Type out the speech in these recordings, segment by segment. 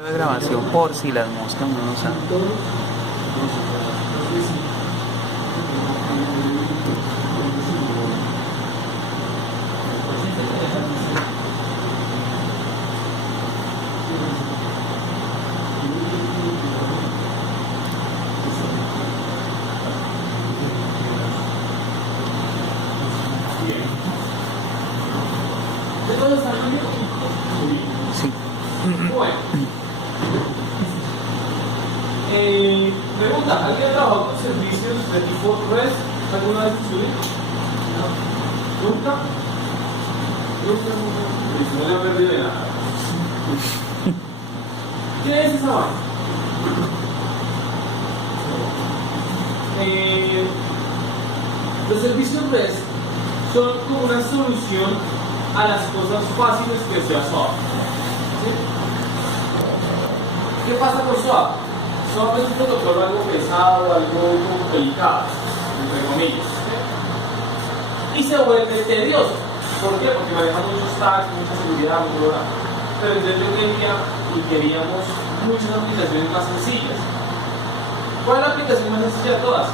De grabación por si las moscas no nos han... Sí. Bueno. Pregunta, ¿alguien ha trabajado con servicios de tipo REST alguna vez en su vida? No. ¿Nunca? Nunca. No le ha perdido de nada. ¿Qué es esa vaina? Los servicios REST son como una solución a las cosas fáciles que sea SOAP. ¿Sí? ¿Qué pasa con SOAP? SOAP es un protocolo algo pesado, algo complicado, entre comillas. ¿Sí? Y se vuelve tedioso. ¿Por qué? Porque maneja muchos tags, mucha seguridad, mucho horario. Pero entonces yo queríamos muchas aplicaciones más sencillas. ¿Cuál es la aplicación más sencilla de todas?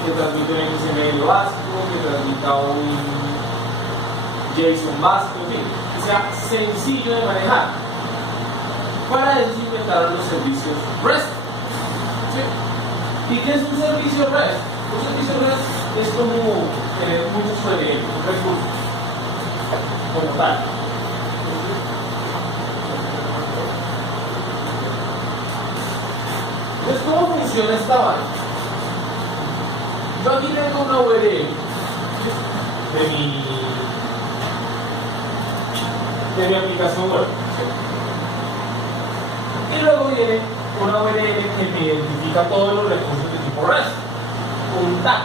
Que transmite un XML básico, que transmita un JSON básico, en fin, que sea sencillo de manejar. Para eso se inventaron los servicios REST. ¿Sí? ¿Y qué es un servicio REST? Un servicio REST es como tener muchos recursos, como tal. Entonces, ¿cómo funciona esta vaina? Yo aquí tengo una URL de mi aplicación web. Y luego viene una URL que me identifica todos los recursos de tipo REST. Un tag.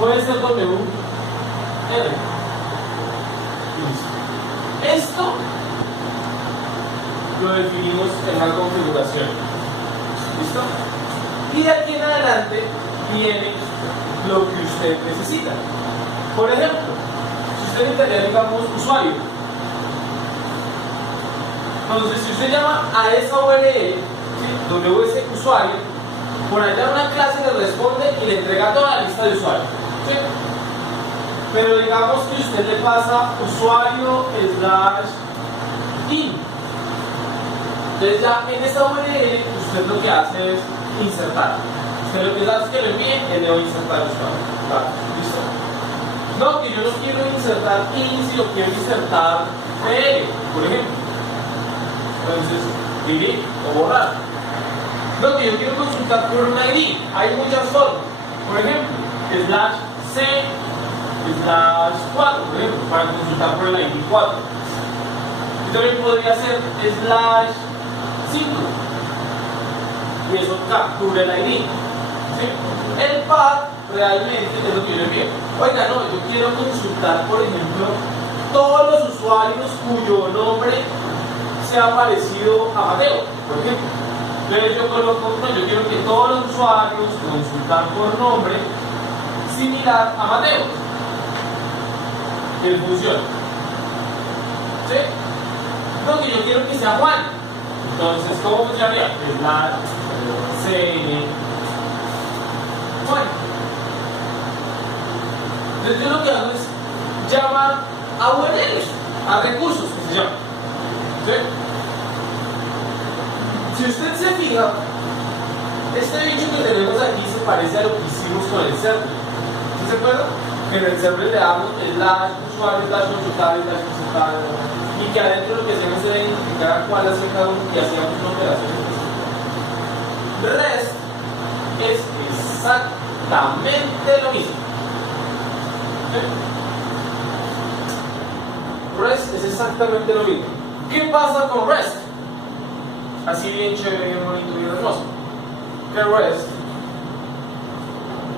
Puede ser WR. Esto lo definimos en la configuración. ¿Listo? Y de aquí en adelante viene lo que usted necesita. Por ejemplo, si usted necesita, digamos, usuario. Entonces, si usted llama a esa URL, ¿sí? WS usuario, por allá una clase le responde y le entrega toda la lista de usuarios. ¿Sí? Pero digamos que usted le pasa usuario /in. Entonces ya en esa URL usted lo que hace es insertar. Usted lo que hace es que le envíe y le va a insertar usuario. Vale, listo. No, que yo no quiero insertar in, si lo quiero insertar PL, por ejemplo. Entonces, delete o borrar. No, que yo quiero consultar por un ID. Hay muchas formas. Por ejemplo, /c/4, por ejemplo, para consultar por el ID 4. Y también podría ser /5. Y eso captura el ID. ¿Sí? El path realmente es lo que yo le envío. Oiga, no, yo quiero consultar, por ejemplo, todos los usuarios cuyo nombre sea parecido a Mateo, por ejemplo. Entonces yo coloco, no, yo quiero que todos los usuarios consultar por nombre similar a Mateo. Que funciona. ¿Sí? No, que yo quiero que sea Juan. Entonces, ¿cómo funcionaría? /cn Juan. Entonces yo lo que hago es llamar a URLs, a recursos que se llaman. ¿Sí? Si usted se fija, este bicho que tenemos aquí se parece a lo que hicimos con el server. ¿Sí se acuerdan? Que en el server le damos el usuario, consultar, consultar, y que adentro lo que hacemos es identificar a cuál hace cada uno y hacíamos una operación específica. REST es exactamente lo mismo. ¿Sí? REST es exactamente lo mismo. ¿Qué pasa con REST? Así bien chévere, bien bonito, bien hermoso. Que REST,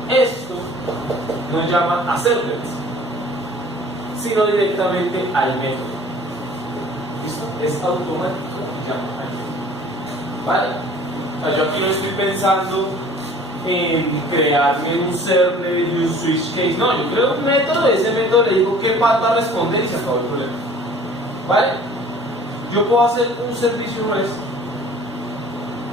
esto no llama a servlets, sino directamente al método. ¿Listo? Es automático y llama al método. ¿Vale? O sea, yo aquí no estoy pensando en crearme un servlet y un switch case. No, yo creo un método, ese método le digo qué path va a responder y se acabó el problema. ¿Vale? Yo puedo hacer un servicio REST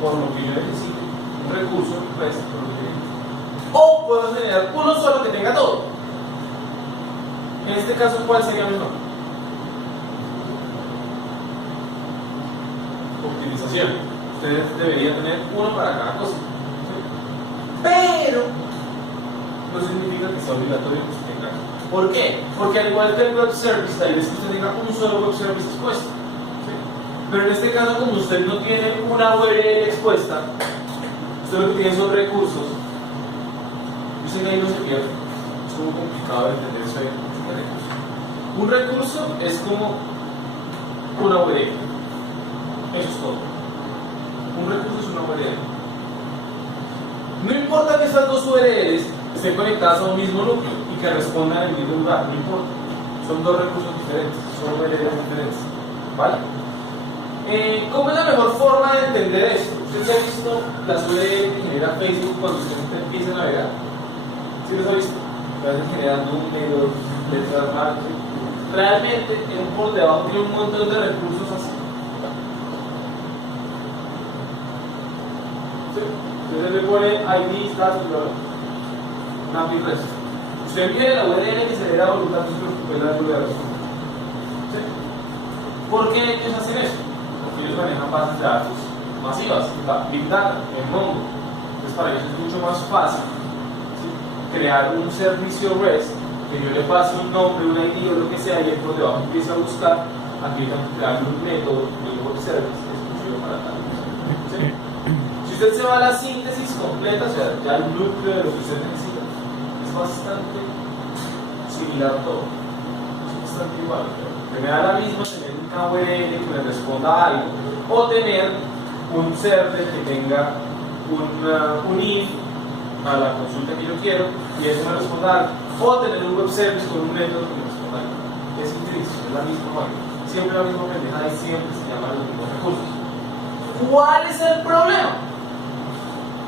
por lo que yo necesito, un recurso, pues, por lo que necesito. O puedo generar uno solo que tenga todo. En este caso, ¿cuál sería mejor? Optimización. Ustedes deberían tener uno para cada cosa. ¿Sí? Pero no significa que sea obligatorio que se tenga. ¿Por qué? Porque al igual que el web service, tal vez usted tenga un solo web service expuesto. ¿Sí? Pero en este caso, como usted no tiene una URL expuesta, usted lo que tiene son recursos. Yo sé que ahí no se pierde. Es como complicado de entender eso de recursos. Un recurso es como una URL. Eso es todo. Un recurso es una URL. No importa que esas dos URLs estén conectadas a un mismo núcleo y que respondan en el mismo lugar, no importa. Son dos recursos diferentes, son URLs diferentes. ¿Vale? ¿Cómo es la mejor forma de entender esto? ¿Usted se ha visto las URLs que genera Facebook cuando usted empieza a navegar? ¿Sí los ha visto? A veces generan números, letras, marcas. Realmente, por debajo tiene un montón de recursos así. ¿Sí? Entonces le pone ID, status, una rest. Usted viene la URL que se le da voluntad, no se preocupe, la URL. ¿Sí? ¿Por qué ellos hacen eso? Porque ellos manejan bases de datos masivas, Big Data, en Mongo. Entonces para ellos es mucho más fácil, ¿sí?, crear un servicio REST que yo le pase un nombre, un ID o lo que sea, y él por debajo empieza a buscar, aquí tengo que crear un método de web service exclusivo para tal. ¿Sí? Si usted se va a la síntesis completa, o sea, ya el núcleo de lo que usted necesita, es bastante similar a todo. Es bastante igual. Que me da la misma tener una URL que me responda a algo, o tener un server que tenga un if a la consulta que yo quiero y eso me responda algo, o tener un web service con un método que me responda algo. Es intrínseco, es la misma vaina. Siempre la misma pendejada y siempre se llaman los mismos recursos. ¿Cuál es el problema?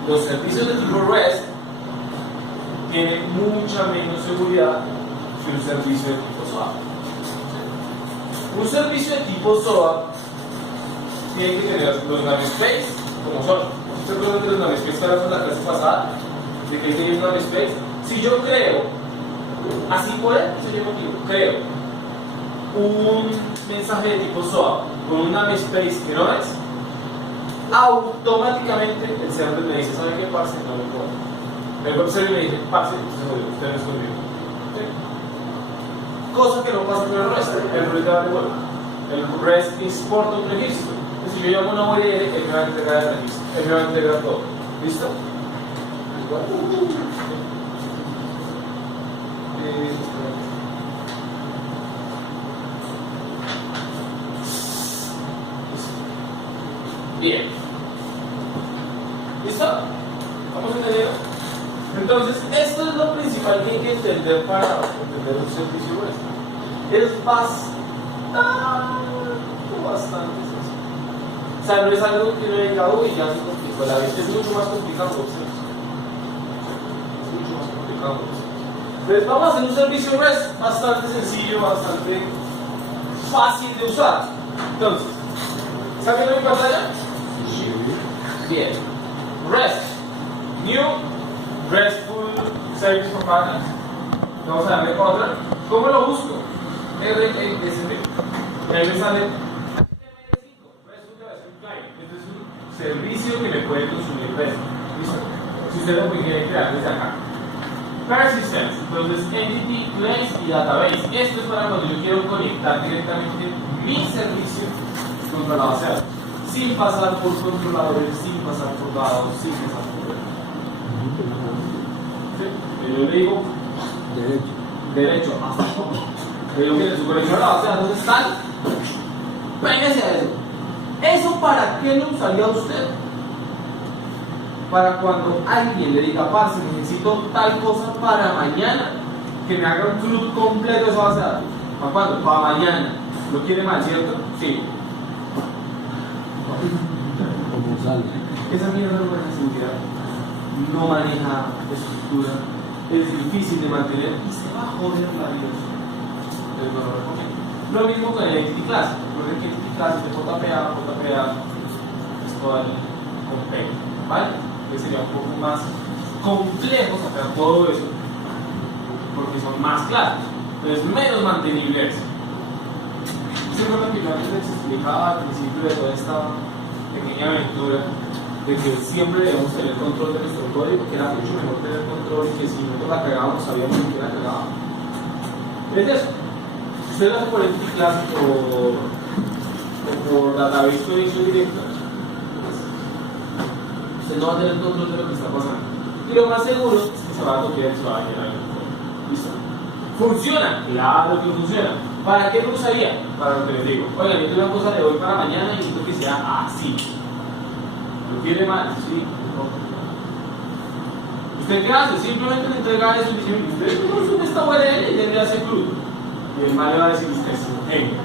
Los servicios de tipo REST tienen mucha menos seguridad que un servicio de tipo SOAP. Un servicio de tipo SOAP tiene que tener los namespace como son. ¿Se acuerdan de los namespace que hablamos en la clase pasada? De que hay un namespace. Si yo creo, así por él, creo un mensaje de tipo SOAP con un namespace que no es, automáticamente el server me dice, ¿sabe qué, parce? No me importa. El web server me dice, parce, usted no es conmigo. ¿Sí? Cosa que no pasa con el REST. El REST da de vuelta. El REST exporta un registro. Si yo llamo una URL, él me va a entregar el registro. Él me va a entregar todo. ¿Listo? Bien. ¿Listo? ¿Vamos entendiendo? Entonces, esto es lo principal que hay que entender para entender un servicio REST. Es bastante sencillo. O sea, no es algo que uno diga, uy, ya se complicó la vida. Es mucho más complicado. Es mucho más complicado. Entonces, vamos a hacer un servicio REST bastante sencillo, bastante fácil de usar. Entonces, ¿está viendo mi pantalla? Bien. REST. New RESTful Service Companion. Vamos a darle otra. ¿Cómo lo busco? RSV. Y ahí me sale este es un servicio que me puede consumir REST. ¿Listo? Si usted lo quiere crear desde acá. Persistence, entonces Entity, Place y Database. Esto es para cuando yo quiero conectar directamente mi servicio contra la base de datos, sin pasar por controladores, sin pasar por dados, sin pasar por web. ¿Sí? Yo le digo derecho hasta abajo. Le digo que su conexión a la base de datos está. Péguese a eso. ¿Eso para qué lo usaría usted? Para cuando alguien le diga, parce, necesito tal cosa para mañana, que me haga un CRUD completo de esa base de datos. ¿Para cuándo? Para mañana. ¿Lo quiere mal, cierto? Sí. Esa mierda no maneja seguridad, no maneja estructura, es difícil de mantener y se va a joder la vida. Entonces no lo recomiendo. Lo mismo con el Entity Class. Recuerden que Entity Class es de JPA, es todo el con P, ¿vale? Entonces sería un poco más complejo sacar todo eso porque son más clases, entonces menos mantenibles. ¿Se acuerdan que yo antes les explicaba al principio de toda esta pequeña aventura de que siempre debemos tener control de nuestro código, que era mucho mejor tener control y que si nosotros la cagábamos sabíamos que la cagábamos? Es eso. Si usted lo hace por entity class o por database connection directa, usted no va a tener control de lo que está pasando. Y lo más seguro es que se va a copiar y se va a llenar el código. ¿Listo? ¿Funciona? Claro que funciona. ¿Para qué lo usaría? Para lo que les digo. Oigan, yo tengo una cosa de hoy para mañana y necesito que sea así. ¿Lo quiere mal? Sí. No. ¿Usted qué hace? Simplemente le entrega eso y dice, usted no sube esta URL y le hace crudo. Y el mal le va a decir, usted es un genio.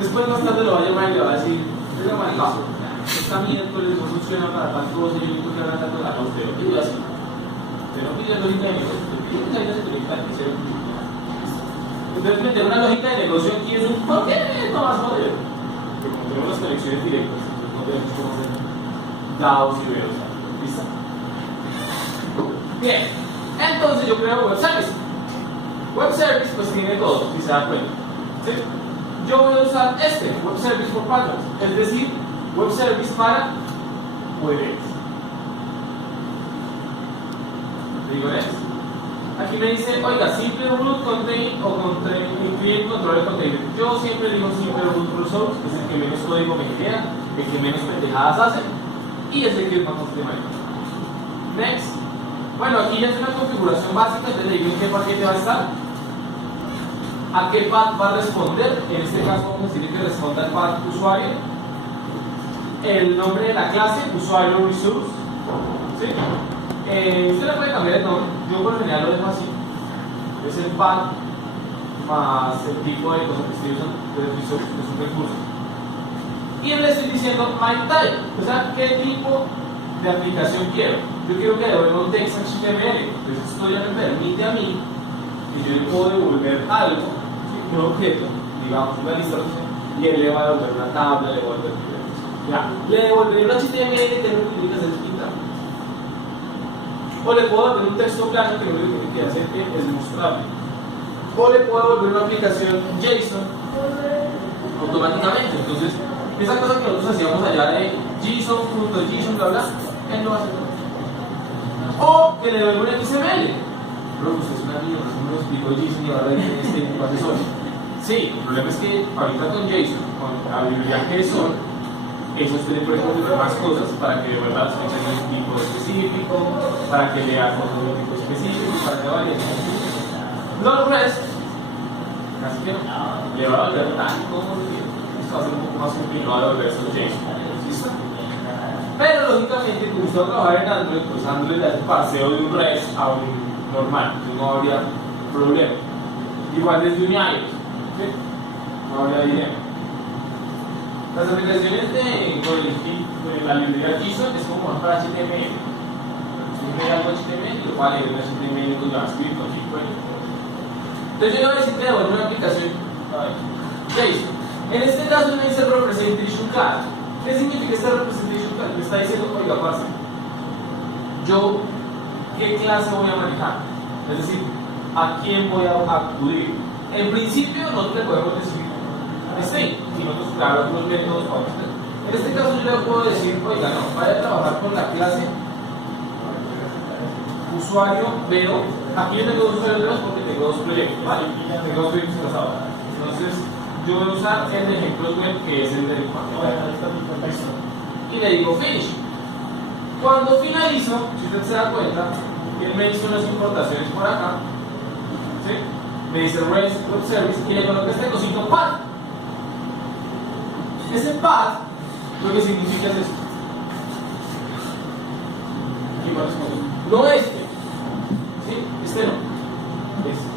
Después más tarde lo va a llamar y le va a decir, oiga, maricazo, esta miércoles no funciona para tal cosa, yo necesito que haga tanto la usted. ¿Qué voy a hacer? Usted no pide lógica de negocio, usted pide una lógica de negocio. Entonces meter una lógica de negocio aquí es un poquito más moderno. Porque como tenemos las conexiones directas, entonces no tenemos cómo hacer dados y veos. ¿Listo? Bien. Entonces yo creo web service. Web service pues tiene todo, si se da cuenta. ¿Sí? Yo voy a usar este, web service for partners, es decir, web service para URLs. Digo esto. Aquí me dice, oiga, simple root contain o incluye control de container. Yo siempre digo simple root resource, que es el que menos código me genera, el que menos pendejadas hace, y es el que es más fácil de manejar. Next. Bueno, aquí ya es una configuración básica, entonces le digo en qué paquete va a estar, a qué path va a responder. En este caso vamos a decir que responda al path usuario, el nombre de la clase, usuario resource, ¿sí? Usted le puede cambiar el nombre, yo por lo general lo dejo así, es el path más el tipo de cosas que estoy usando, de sus recursos. Y le estoy diciendo my type, o sea, qué tipo de aplicación quiero. Yo quiero que devuelva un text HTML, entonces esto ya me permite a mí que yo le puedo devolver algo, ¿sí? Un objeto, digamos una lista, y él le va a devolver una tabla, le va a devolver ya, le devolveré un HTML que no tiene que hacer es pintar. O le puedo devolver un texto plano que lo único que tiene que hacer es mostrarle. O le puedo devolver una aplicación JSON automáticamente. Entonces, esa cosa que nosotros hacíamos allá de JSON.json, bla bla, él no va a hacer. O que le devuelva un XML. Pero usted es una mierda, no me explicó JSON y ahora dice este lenguaje solo. Sí, el problema es que ahorita con JSON, con la biblioteca que son, eso usted le puede poner más cosas para que de verdad se tenga un tipo específico, para que lea cosas de un tipo específico, para que vaya. Los REST, casi que no, le va a volver tan cómodo que esto va a ser un poco más complicado de volver estos JSON. ¿Listo? Pero lógicamente, como usted va a trabajar en Android, pues Android le hace parseo de un REST a un normal, entonces no habría problema. Igual desde un iOS, ¿sí? No habría idea. Las aplicaciones de la librería JSON es como más para HTML. Si me da algo HTML, lo cual es un HTML con JavaScript o jQuery. Entonces yo le voy a decir que devuelve una aplicación JSON. En este caso me dice representation class. ¿Qué significa esta representation class? Me está diciendo, oiga, parce, yo qué clase voy a manejar. Es decir, a quién voy a acudir. En principio nosotros le podemos decir string, y nosotros claro algunos métodos para usted. En este caso yo le puedo decir, oiga, no, vaya a trabajar con la clase usuario veo. Aquí yo tengo dos usuarios veros porque tengo dos proyectos, ¿vale? Tengo dos proyectos pasados. Entonces yo voy a usar el de ejemplos web, que es el del paquete. Y le digo finish. Cuando finalizo, si usted se da cuenta, él me hizo unas importaciones por acá, ¿sí? Me dice REST web service y le coloco este cosito path. Ese path lo que significa es esto. Aquí va a responder. No este. ¿Sí? Este no. Este.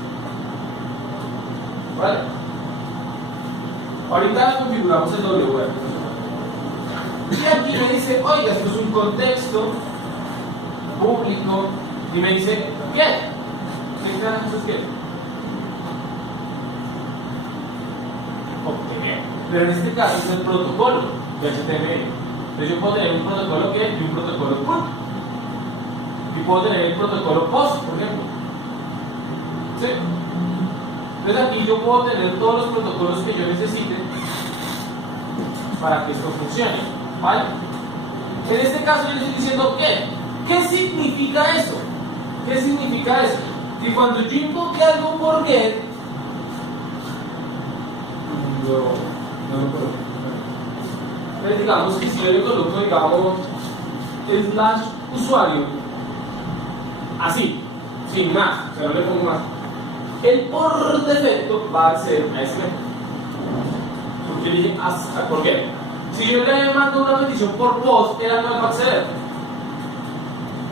¿Vale? Ahorita configuramos el WWF. Y aquí me dice, oiga, esto es un contexto público. Y me dice, get. ¿Qué carajo es get? Obtener. Pero en este caso es el protocolo de HTML. Entonces yo puedo tener un protocolo get y un protocolo put. Y puedo tener el protocolo post, por ejemplo. ¿Sí? Entonces aquí yo puedo tener todos los protocolos que yo necesite para que esto funcione. ¿Vale? En este caso yo estoy diciendo get. ¿Qué significa eso? ¿Qué significa eso? Que cuando yo invoque algo por get, entonces digamos que si yo le coloco, digamos, slash usuario, así, sin más, o sea, no le pongo más, él por defecto va a acceder a ese método. Porque yo le dije hasta por get. Si yo le mando una petición por post, él no va a acceder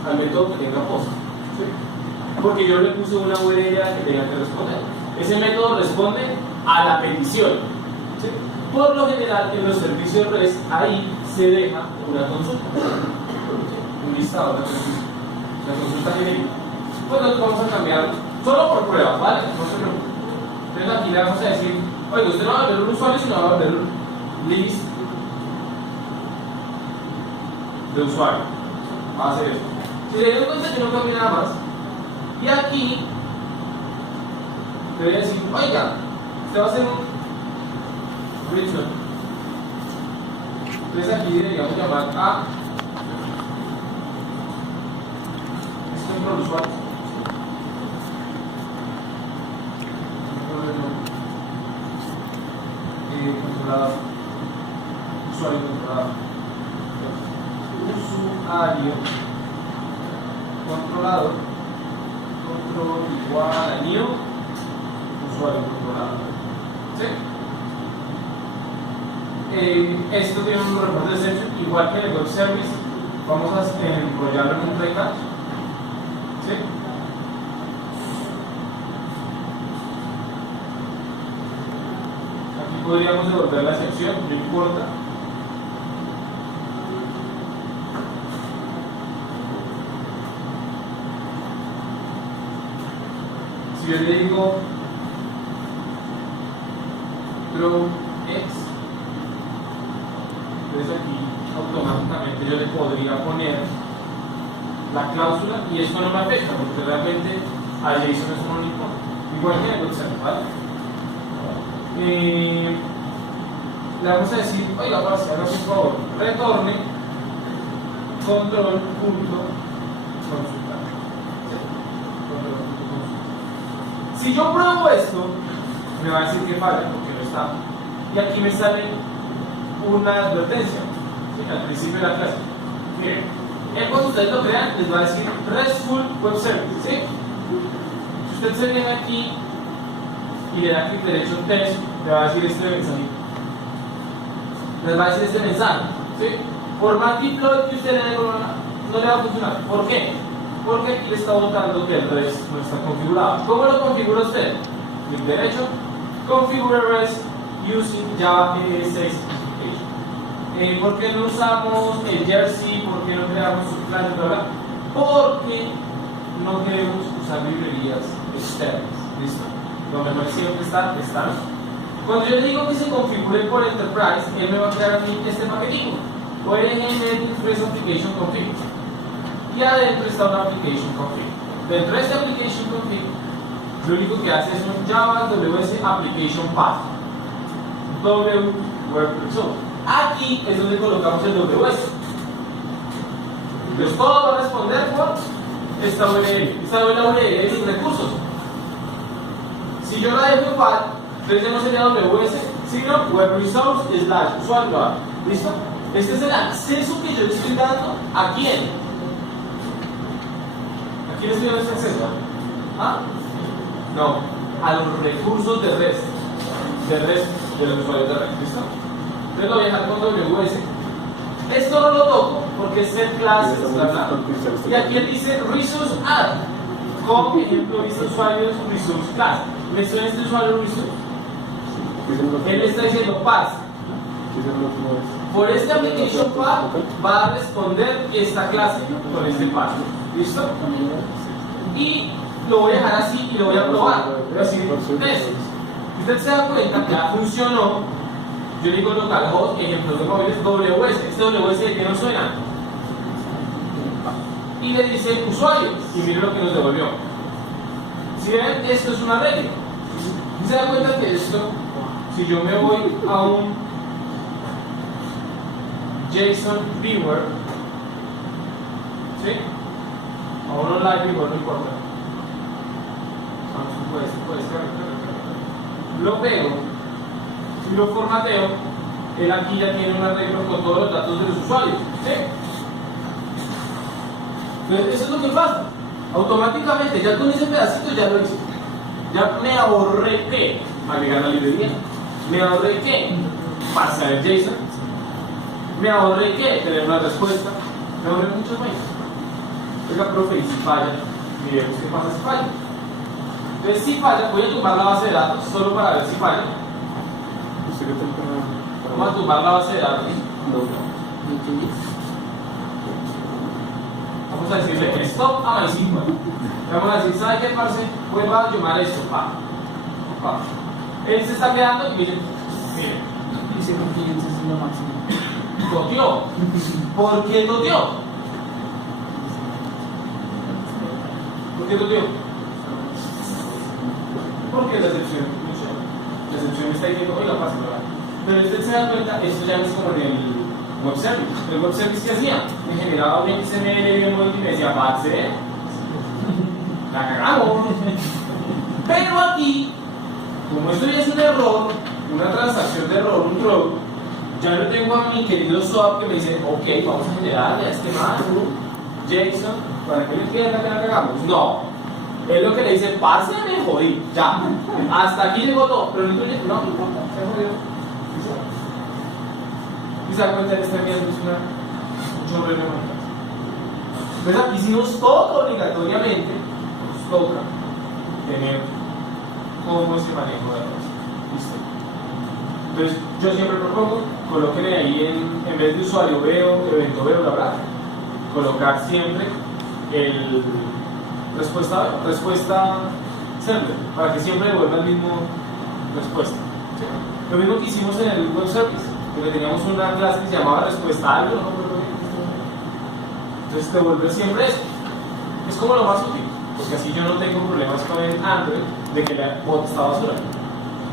al método que tenga post. ¿Sí? Porque yo le puse una URL que tenga que responder. Ese método responde a la petición. ¿Sí? Por lo general, en los servicios REST, ahí se deja una consulta. Un listado, una consulta. La consulta genérica. Pues nos vamos a cambiar solo por pruebas, ¿vale? No se preocupen. Entonces aquí le vamos a decir, oye, usted no va a volver un usuario, sino va a volver un list de usuario. Va a hacer eso. Si se dieron cuenta, yo no cambié nada más. Y aquí le voy a decir, oiga, usted va a hacer un return. Entonces aquí deberíamos llamar a control usuario. Controlador. Usuario controlador. Usuario controlador. Control igual a new usuario controlador. ¿Sí? Esto tiene un reporte de exception igual que el web service. Vamos a enrollarlo en un try catch. ¿Sí? Aquí podríamos devolver la excepción, no importa. Si yo le digo throw x, entonces aquí automáticamente yo le podría poner la cláusula y esto no me afecta porque realmente a JSON eso no le importa. Igual que en el web, ¿vale? Le vamos a decir, oiga, para hacernos un favor, retorne control punto consultar. Si yo pruebo esto, me va a decir que falla porque no está. Y aquí me sale una advertencia, ¿sí? Al principio de la clase. Miren, cuando ustedes lo crean, les va a decir RESTful Web Service. ¿Sí? Si usted se viene aquí y le da clic derecho test, le va a decir este mensaje. Les va a decir este mensaje. ¿Sí? Por más deploy que usted le dé, no le va a funcionar. ¿Por qué? Porque aquí le está botando que el REST no está configurado. ¿Cómo lo configura usted? Clic derecho, configure REST using Java ES6 specification. ¿Por qué no usamos el Jersey? ¿Por qué no creamos un plan? Porque no queremos usar librerías externas. ¿Listo? Lo mejor siempre está estándar. Cuando yo le digo que se configure por Enterprise, él me va a crear a mí este paquetito. ONG Fresh Application Config. Y adentro está una application config. Dentro de esta application config, lo único que hace es un Java WS application path. W web result. Aquí es donde colocamos el WS. Entonces todo va a responder por esta URL. Esta URL es sin recursos. Si yo la dejo igual, entonces ya no sería WS, sino web results / usuario. ¿Listo? Este es el acceso que yo le estoy dando a quién. ¿A quién estoy dando ese acceso? ¿Ah? No, a los recursos de REST. De REST, de los usuarios de REST. ¿Listo? Entonces lo voy a dejar con WS. Esto no lo toco porque es set class, y aquí él dice resource add. Como ejemplo, dice usuarios resource class. ¿Le suena este usuario resource? Él está diciendo pass. Por este application path va a responder esta clase con este path. ¿Listo? Y lo voy a dejar así y lo voy a probar. Voy a decir test. Usted se da cuenta que ya funcionó Yo digo localhost, ejemplos de móviles, WS. Este WS que no suena. Y le dice usuario. Y mire lo que nos devolvió. Si ven, esto es una regla. ¿Se dan cuenta que esto, si yo me voy a un JSON viewer, ¿sí? A un online viewer, no importa. Lo pego y lo formateo, él aquí ya tiene un arreglo con todos los datos de los usuarios, ¿sí? Entonces, eso es lo que pasa. Automáticamente, ya con ese pedacito ya lo hice. Ya me ahorré ¿qué? Agregar la librería. Me ahorré ¿qué? Pasar el JSON. Me ahorré ¿qué? Tener una respuesta. Me ahorré muchas vainas. Oiga, profe, y si falla, miremos qué pasa si falla. Entonces, si falla, voy a tumbar la base de datos solo para ver si falla. Vamos a tumbar la base de datos. Vamos a decirle stop a MySQL. Vamos a decir, ¿sabe qué, parce? Vuelva a llamar esto. Pa. Él se está quedando y me dice, mire. Dice que 500 es lo máximo. Toteó. ¿Por qué toteó? ¿Por qué toteó? Porque la excepción, la excepción me está diciendo, oiga, pásalo. Pero usted se da cuenta, esto ya es como en el web service. El web service que hacía, me generaba un XML bien bonito y me decía, parce, la cagamos. Pero aquí, como esto ya es un error, una transacción de error, un throw, ya no tengo a mi querido swap que me dice, ok, vamos a generarle a este man JSON para que le entienda que la cagamos. No. Es lo que le dice, parce, me jodí, ya. Hasta aquí llegó todo, pero el tuyo no importa, se jodió. Y se da cuenta que esta mierda es un chorro de humanidad. Entonces aquí sí nos toca obligatoriamente, nos toca tener cómo se manejo de datos. ¿Listo? Entonces yo siempre propongo, colóquenle ahí en vez de usuario veo, evento veo, bla bla, colocar siempre el respuesta server, para que siempre devuelva el mismo respuesta. ¿Sí? Lo mismo que hicimos en el web service, que teníamos una clase que se llamaba respuesta algo, no recuerdo bien. Entonces devuelve siempre eso. Es como lo más útil, porque así yo no tengo problemas con el Android de que la bot está basura.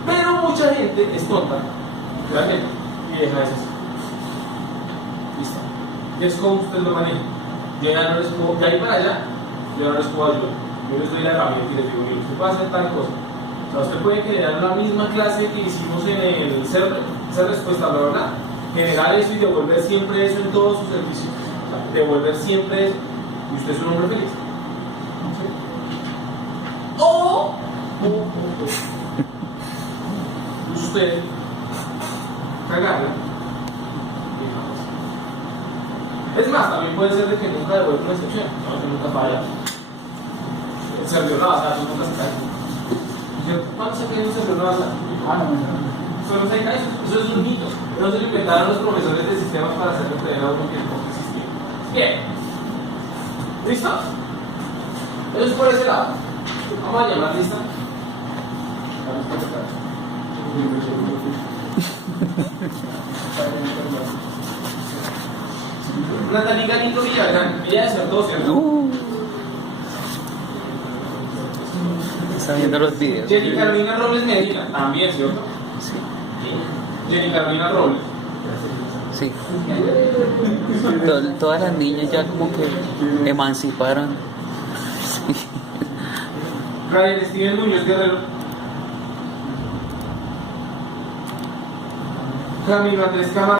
Pero mucha gente es tonta, realmente, y deja eso así. Listo. Y es como ustedes lo manejan. Yo ya no les puedo, de ahí para allá, yo no les puedo ayudar. Yo les doy la herramienta y les digo, mire, usted puede hacer tal cosa. O sea, usted puede generar la misma clase que hicimos en el server, esa respuesta, bla, bla, bla, generar eso y devolver siempre eso en todos sus servicios. O sea, devolver siempre eso y usted es un hombre feliz. ¿Sí? O usted cagarla. Es más, también puede ser de que nunca devuelva una excepción, no, que nunca falla. El servidor no va a estar, nunca se cae. ¿Cuándo se cae un servidor no va a estar? Solo se cae, eso es un mito. No se lo inventaron los profesores de sistemas para hacerle creer a uno que el código existía. Bien. ¿Listo? Eso es por ese lado. Vamos a llamar lista. Natalie Galindo Villagrán, ella desertó, ¿cierto? Está viendo los videos. Jenny Carolina Robles Medina, también, ¿cierto? Sí. Jenny Carolina Robles. Sí. Todas las niñas ya como que emanciparon. Sí. Ryan Steven Muñoz Guerrero. Camilo Andrés Camargo.